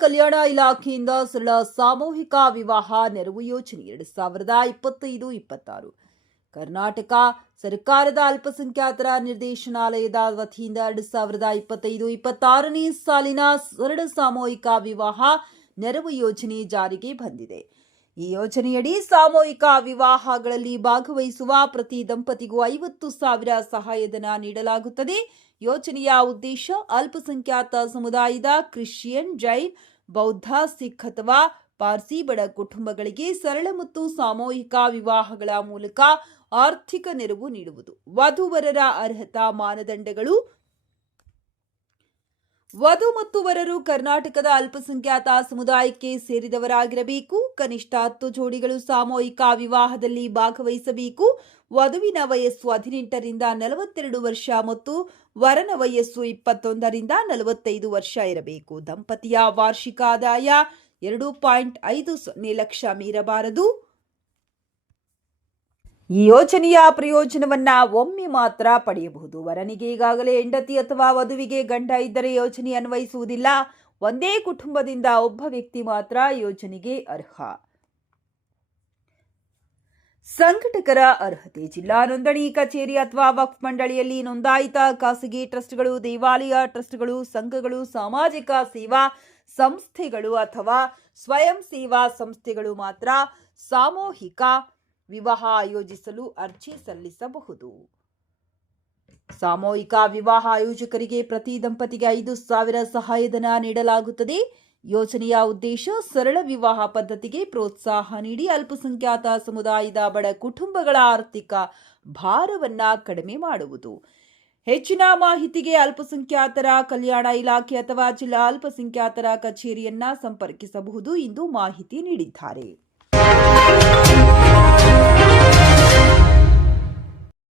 ಕಲ್ಯಾಣ ಇಲಾಖೆಯಿಂದ ಸರಳ ಸಾಮೂಹಿಕ ವಿವಾಹ ನೆರವು ಯೋಜನೆ ಎರಡು ಸಾವಿರದ ಇಪ್ಪತ್ತೈದು, ಇಪ್ಪತ್ತಾರು. ಕರ್ನಾಟಕ ಸರ್ಕಾರದ ಅಲ್ಪಸಂಖ್ಯಾತರ ನಿರ್ದೇಶನಾಲಯದ ವತಿಯಿಂದ ಎರಡು ಸಾವಿರದ ಇಪ್ಪತ್ತೈದು, ಇಪ್ಪತ್ತಾರನೇ ಸಾಲಿನ ಸರಳ ಸಾಮೂಹಿಕ ವಿವಾಹ ನೆರವು ಯೋಜನೆ ಜಾರಿಗೆ ಬಂದಿದೆ. ಈ ಯೋಜನೆಯಡಿ ಸಾಮೂಹಿಕ ವಿವಾಹಗಳಲ್ಲಿ ಭಾಗವಹಿಸುವ ಪ್ರತಿ ದಂಪತಿಗೂ ಐವತ್ತು ಸಾವಿರ ಸಹಾಯಧನ ನೀಡಲಾಗುತ್ತದೆ. ಯೋಜನೆಯ ಉದ್ದೇಶ ಅಲ್ಪಸಂಖ್ಯಾತ ಸಮುದಾಯದ ಕ್ರಿಶ್ಚಿಯನ್, ಜೈನ್, ಬೌದ್ಧ, ಸಿಖ್ ಅಥವಾ ಪಾರ್ಸಿ ಬಡ ಕುಟುಂಬಗಳಿಗೆ ಸರಳ ಮತ್ತು ಸಾಮೂಹಿಕ ವಿವಾಹಗಳ ಮೂಲಕ ಆರ್ಥಿಕ ನೆರವು ನೀಡುವುದು. ವಧುವರರ ಅರ್ಹತಾ ಮಾನದಂಡಗಳು ವಧು ಮತ್ತು ವರರು ಕರ್ನಾಟಕದ ಅಲ್ಪಸಂಖ್ಯಾತ ಸಮುದಾಯಕ್ಕೆ ಸೇರಿದವರಾಗಿರಬೇಕು. ಕನಿಷ್ಠ ಹತ್ತು ಜೋಡಿಗಳು ಸಾಮೂಹಿಕ ವಿವಾಹದಲ್ಲಿ ಭಾಗವಹಿಸಬೇಕು. ವಧುವಿನ ವಯಸ್ಸು ಹದಿನೆಂಟರಿಂದ ನಲವತ್ತೆರಡು ವರ್ಷ ಮತ್ತು ವರನ ವಯಸ್ಸು ಇಪ್ಪತ್ತೊಂದರಿಂದ ನಲವತ್ತೈದು ವರ್ಷ ಇರಬೇಕು. ದಂಪತಿಯ ವಾರ್ಷಿಕ ಆದಾಯ ಎರಡು ಪಾಯಿಂಟ್ ಐದು ಸೊನ್ನೆ ಲಕ್ಷ ಮೀರಬಾರದು. ಈ ಯೋಜನೆಯ ಪ್ರಯೋಜನವನ್ನ ಒಮ್ಮೆ ಮಾತ್ರ ಪಡೆಯಬಹುದು. ವರನಿಗೆ ಈಗಾಗಲೇ ಹೆಂಡತಿ ಅಥವಾ ವಧುವಿಗೆ ಗಂಡ ಇದ್ದರೆ ಯೋಜನೆ ಅನ್ವಯಿಸುವುದಿಲ್ಲ. ಒಂದೇ ಕುಟುಂಬದಿಂದ ಒಬ್ಬ ವ್ಯಕ್ತಿ ಮಾತ್ರ ಯೋಜನೆಗೆ ಅರ್ಹ. ಸಂಘಟಕರ ಅರ್ಹತೆ. ಜಿಲ್ಲಾ ನೋಂದಣಿ ಕಚೇರಿ ಅಥವಾ ವಕ್ಫ್ ಮಂಡಳಿಯಲ್ಲಿ ನೋಂದಾಯಿತ ಖಾಸಗಿ ಟ್ರಸ್ಟ್ಗಳು, ದೇವಾಲಯ ಟ್ರಸ್ಟ್ಗಳು, ಸಂಘಗಳು, ಸಾಮಾಜಿಕ ಸೇವಾ ಸಂಸ್ಥೆಗಳು ಅಥವಾ ಸ್ವಯಂ ಸೇವಾ ಸಂಸ್ಥೆಗಳು ಮಾತ್ರ ಸಾಮೂಹಿಕ ವಿವಾಹ ಆಯೋಜಿಸಲು ಅರ್ಜಿ ಸಲ್ಲಿಸಬಹುದು. ಸಾಮೂಹಿಕ ವಿವಾಹ ಆಯೋಜಕರಿಗೆ ಪ್ರತಿ ದಂಪತಿಗೆ ಐದು ಸಾವಿರ ಸಹಾಯಧನ ನೀಡಲಾಗುತ್ತದೆ. ಯೋಜನೆಯ ಉದ್ದೇಶ ಸರಳ ವಿವಾಹ ಪದ್ಧತಿಗೆ ಪ್ರೋತ್ಸಾಹ ನೀಡಿ ಅಲ್ಪಸಂಖ್ಯಾತ ಸಮುದಾಯದ ಬಡ ಕುಟುಂಬಗಳ ಆರ್ಥಿಕ ಭಾರವನ್ನ ಕಡಿಮೆ ಮಾಡುವುದು. ಹೆಚ್ಚಿನ ಮಾಹಿತಿಗೆ ಅಲ್ಪಸಂಖ್ಯಾತರ ಕಲ್ಯಾಣ ಇಲಾಖೆ ಅಥವಾ ಜಿಲ್ಲಾ ಅಲ್ಪಸಂಖ್ಯಾತರ ಕಚೇರಿಯನ್ನ ಸಂಪರ್ಕಿಸಬಹುದು ಎಂದು ಮಾಹಿತಿ ನೀಡಿದ್ದಾರೆ.